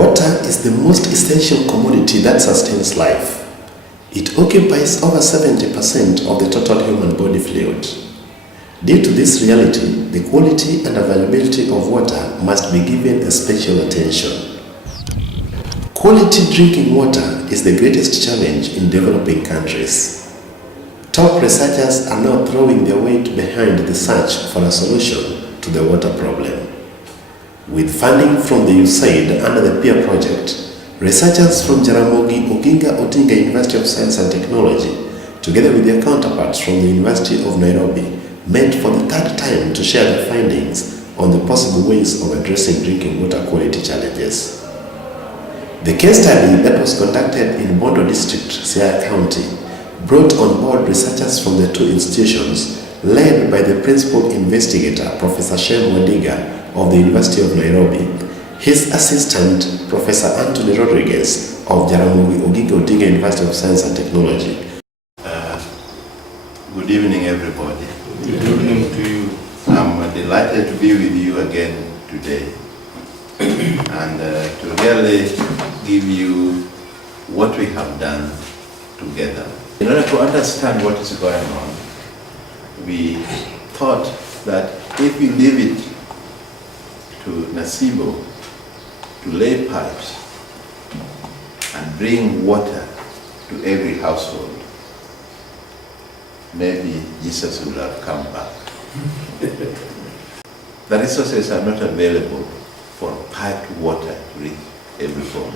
Water is the most essential commodity that sustains life. It occupies over 70% of the total human body fluid. Due to this reality, the quality and availability of water must be given a special attention. Quality drinking water is the greatest challenge in developing countries. Top researchers are now throwing their weight behind the search for a solution to the water problem. With funding from the USAID under the PEER project, researchers from Jaramogi Oginga Odinga University of Science and Technology, together with their counterparts from the University of Nairobi, met for the third time to share their findings on the possible ways of addressing drinking water quality challenges. The case study that was conducted in Bondo district, Siaya County, brought on board researchers from the two institutions, led by the principal investigator, Professor Shem Wadiga of the University of Nairobi, his assistant, Professor Anthony Rodriguez of Jaramogi Oginga Odinga University of Science and Technology. Good evening, everybody. Good evening to you. I'm delighted to be with you again today and to really give you what we have done together. In order to understand what is going on, we thought that if we leave it to Nasibo to lay pipes and bring water to every household, maybe Jesus would have come back. The resources are not available for piped water to reach every home.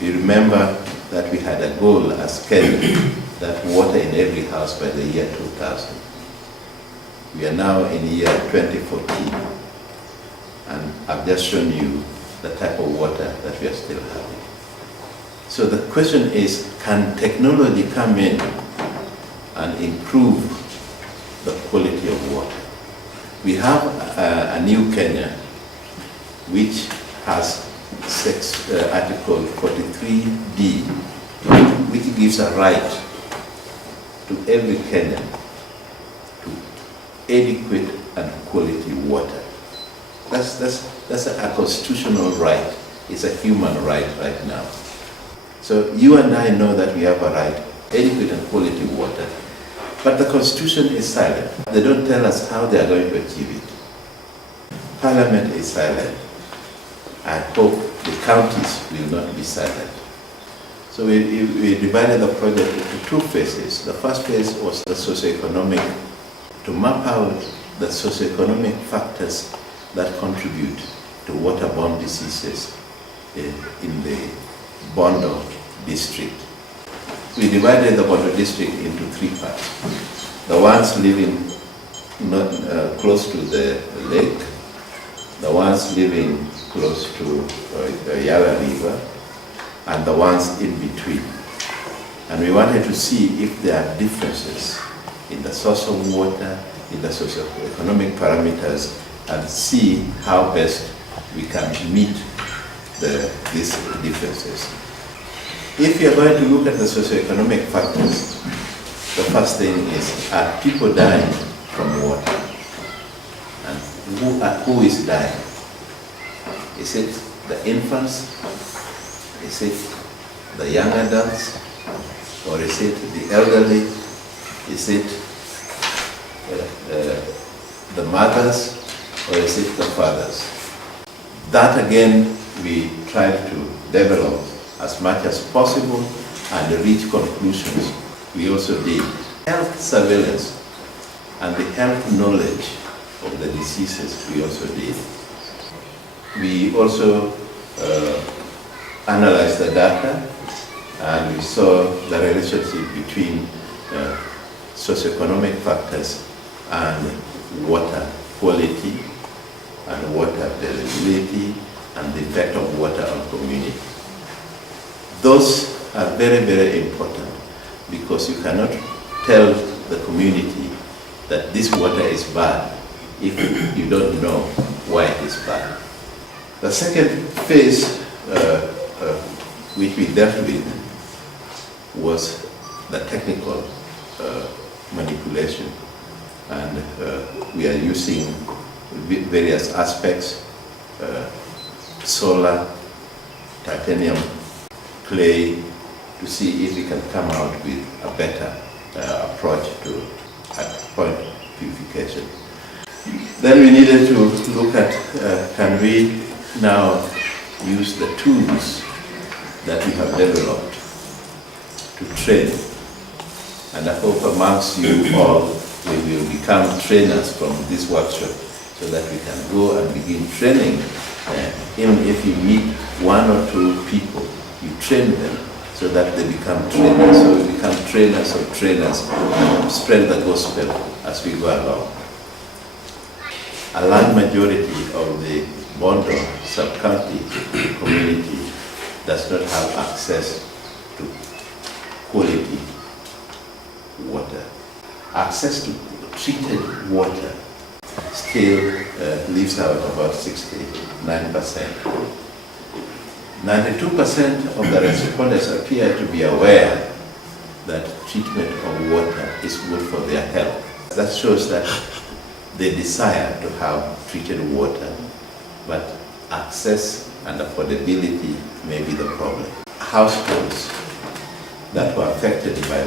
You remember that we had a goal as Kenya that water in every house by the year 2000. We are now in the year 2014, and I've just shown you the type of water that we are still having. So the question is, can technology come in and improve the quality of water? We have a new Kenya which has Article 43D, which gives a right to every Kenyan to adequate and quality water. That's a constitutional right. It's a human right right now. So you and I know that we have a right, adequate and quality water, but the Constitution is silent. They don't tell us how they are going to achieve it. Parliament is silent. I hope the counties will not be silent. So we divided the project into two phases. The first phase was the socioeconomic, to map out the socioeconomic factors that contribute to waterborne diseases in the Bondo district. We divided the Bondo district into three parts. The ones living not close to the lake, the ones living close to Yala River, and the ones in between. And we wanted to see if there are differences in the source of water, in the socioeconomic parameters, and see how best we can meet these differences. If you are going to look at the socioeconomic factors, the first thing is, are people dying from water? And who is dying? Is it the infants? Is it the young adults? Or is it the elderly? Is it the mothers? Or is it the fathers? That again, we tried to develop as much as possible and reach conclusions. We also did health surveillance and the health knowledge of the diseases we also did. We also analyzed the data, and we saw the relationship between socioeconomic factors and water quality and water availability and the effect of water on community. Those are very, very important, because you cannot tell the community that this water is bad if you don't know why it is bad. The second phase which we dealt with was the technical manipulation, and we are using various aspects, solar, titanium clay to see if we can come out with a better approach to point purification. Then we needed to look at can we now use the tools that we have developed to train. And I hope amongst you all we will become trainers from this workshop so that we can go and begin training. Even if you meet one or two people, you train them so that they become trainers. So we become trainers of trainers and spread the gospel as we go along. A large majority of the Bondo sub-county community does not have access to quality water. Access to treated water still leaves out about 69%. 92% of the respondents appear to be aware that treatment of water is good for their health. That shows that they desire to have treated water, but access and affordability may be the problem. Households that were affected by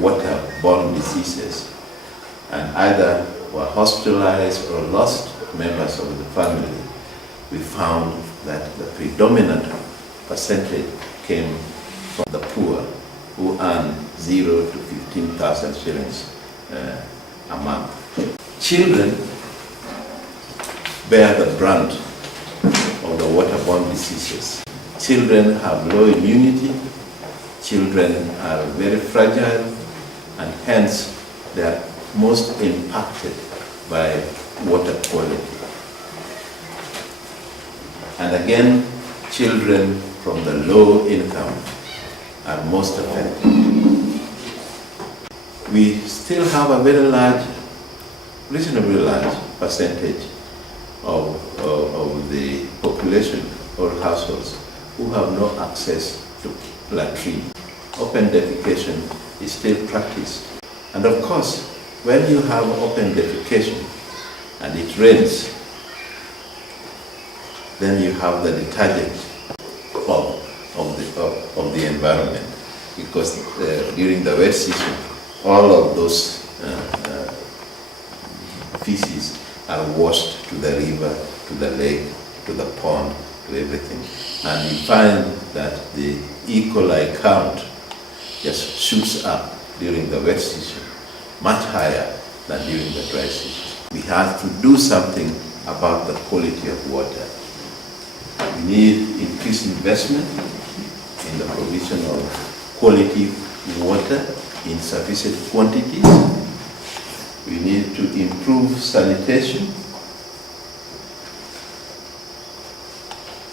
waterborne diseases and either were hospitalized or lost members of the family, we found that the predominant percentage came from the poor who earn 0 to 15,000 shillings a month. Children bear the brunt of the waterborne diseases. Children have low immunity, children are very fragile, and hence they are most impacted by water quality. And again, children from the low income are most affected. We still have a very large, reasonably large percentage of the population or households who have no access to latrine. Open defecation is still practiced. And of course, when you have open defecation and it rains, then you have the detergent of the environment, because during the wet season, all of those feces are washed to the river, to the lake, to the pond, to everything. And you find that the E. coli count just shoots up during the wet season, much higher than during the dry season. We have to do something about the quality of water. We need increased investment in the provision of quality water in sufficient quantities. We need to improve sanitation.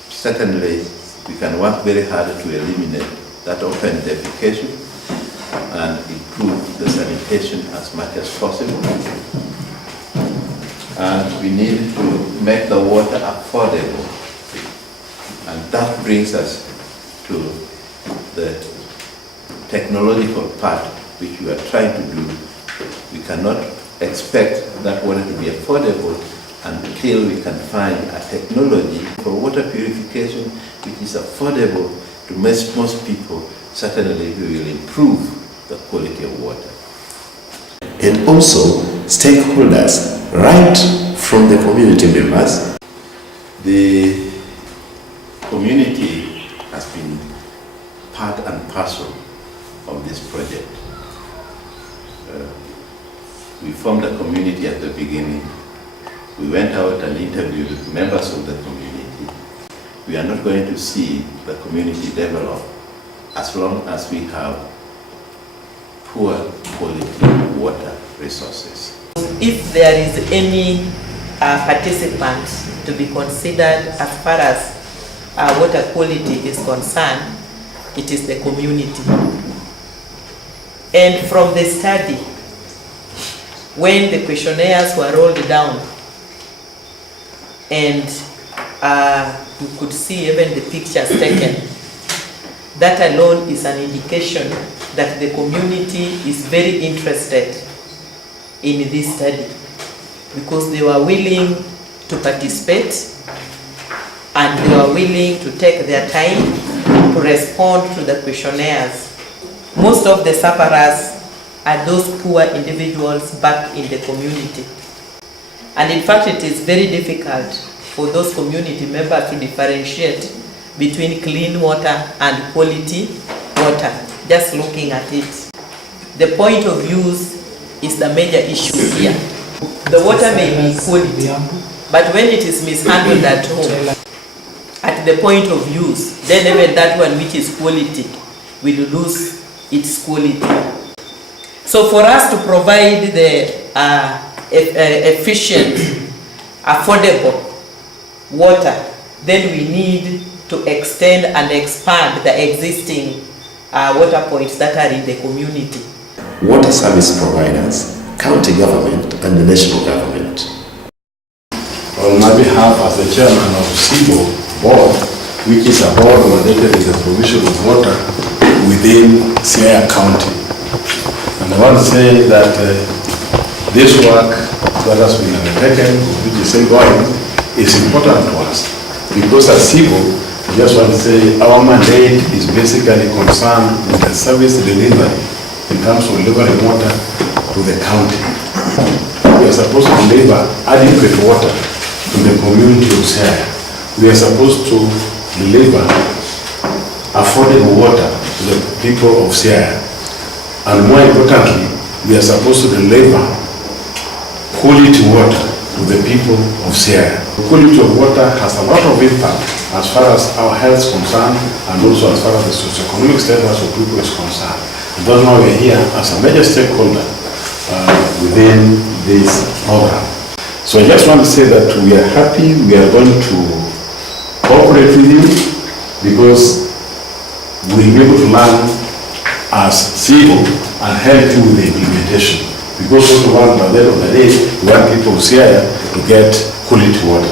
Certainly, we can work very hard to eliminate that open defecation and improve the sanitation as much as possible. And we need to make the water affordable. And that brings us to the technological part which we are trying to do. We cannot expect that water to be affordable until we can find a technology for water purification which is affordable to most people. Certainly we will improve the quality of water. And also stakeholders, right from the community members. The community has been part and parcel of this project. We formed a community at the beginning. We went out and interviewed members of the community. We are not going to see the community develop as long as we have poor quality water resources. If there is any participant to be considered as far as water quality is concerned, it is the community. And from the study, when the questionnaires were rolled down, and you could see even the pictures taken, that alone is an indication that the community is very interested in this study, because they were willing to participate and they were willing to take their time to respond to the questionnaires. Most of the sufferers are those poor individuals back in the community. And in fact, it is very difficult for those community members to differentiate between clean water and quality water, just looking at it. The point of use is the major issue here. The water may be quality, but when it is mishandled at home, at the point of use, then even that one which is quality will lose its quality. So for us to provide the efficient, affordable water, then we need to extend and expand the existing water points that are in the community. Water service providers, county government and the national government. On my behalf as the chairman of SIBO board, which is a board mandated with the provision of water within Siaya County. And I want to say that this work that has been undertaken, which is still going, is important to us. Because as SIBO, I just want to say our mandate is basically concerned with the service delivery in terms of delivering water to the county. We are supposed to deliver adequate water to the community of Siaya. We are supposed to deliver affordable water to the people of Siaya. And more importantly, we are supposed to deliver quality water to the people of Siaya. The quality of water has a lot of impact as far as our health is concerned and also as far as the socioeconomic status of people is concerned. And that's why we're here as a major stakeholder within this program. So I just want to say that we are happy, we are going to cooperate with you because we'll be able to learn as SIBO and help you with the implementation. Because what we want at the end of the day, we want people of Siaya to get quality water.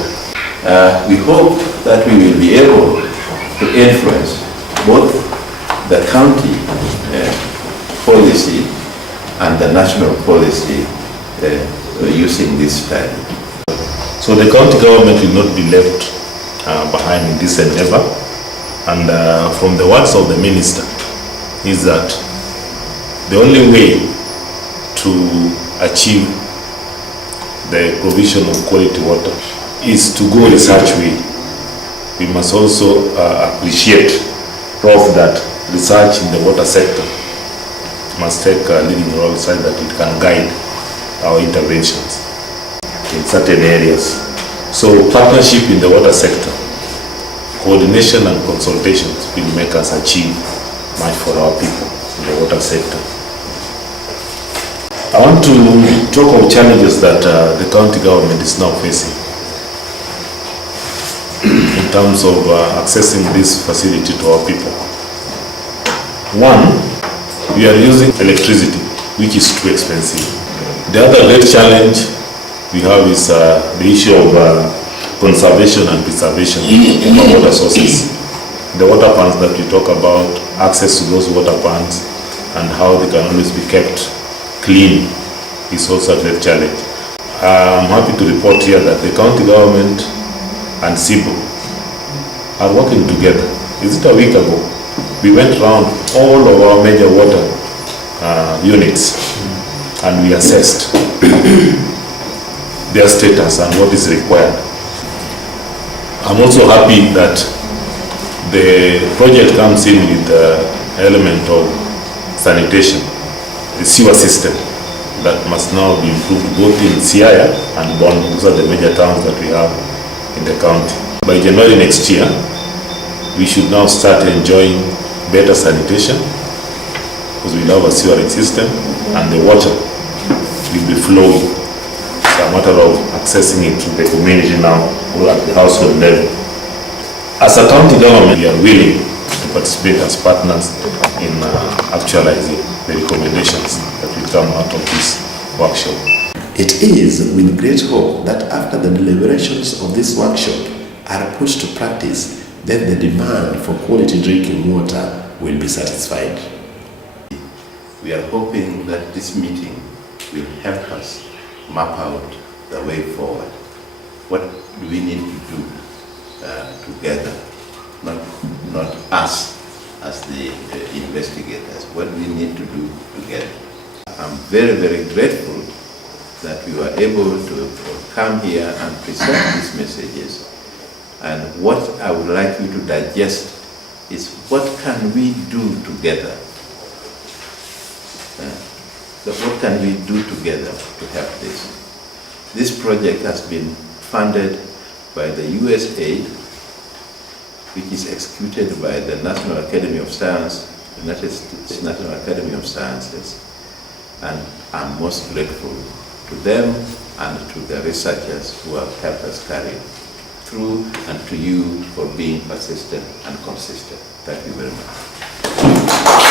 We hope that we will be able to influence both the county policy and the national policy using this study. So the county government will not be left behind in this endeavor. And from the words of the minister is that the only way to achieve the provision of quality water is to go research way. We must also appreciate that research in the water sector must take a leading role so that it can guide our interventions in certain areas. So partnership in the water sector, coordination and consultations will make us achieve much for our people in the water sector. I want to talk of challenges that the county government is now facing in terms of accessing this facility to our people. One, we are using electricity, which is too expensive. The other great challenge we have is the issue of conservation and preservation of our water sources. The water pans that we talk about, access to those water pans and how they can always be kept clean is also a great challenge. I'm happy to report here that the county government and SIBO are working together. Is it a week ago? We went around all of our major water units and we assessed their status and what is required. I'm also happy that the project comes in with the element of sanitation, the sewer system that must now be improved both in Siaya and Bondo. Those are the major towns that we have in the county. By January next year, we should now start enjoying better sanitation because we have a sewerage system and the water will be flowing. It's a matter of accessing it to the community now or at the household level. As a county government, we are willing to participate as partners in actualizing the recommendations that will come out of this workshop. It is with great hope that after the deliberations of this workshop are put to practice, then the demand for quality drinking water will be satisfied. We are hoping that this meeting will help us map out the way forward. What do we need to do to together, not us as the investigators, what we need to do together. I'm very, very grateful that we were able to come here and present these messages. And what I would like you to digest is what can we do together? So what can we do together to help this? This project has been funded by the USAID, which is executed by the National Academy of Science, United States National Academy of Sciences, and I'm most grateful to them and to the researchers who have helped us carry through, and to you for being persistent and consistent. Thank you very much.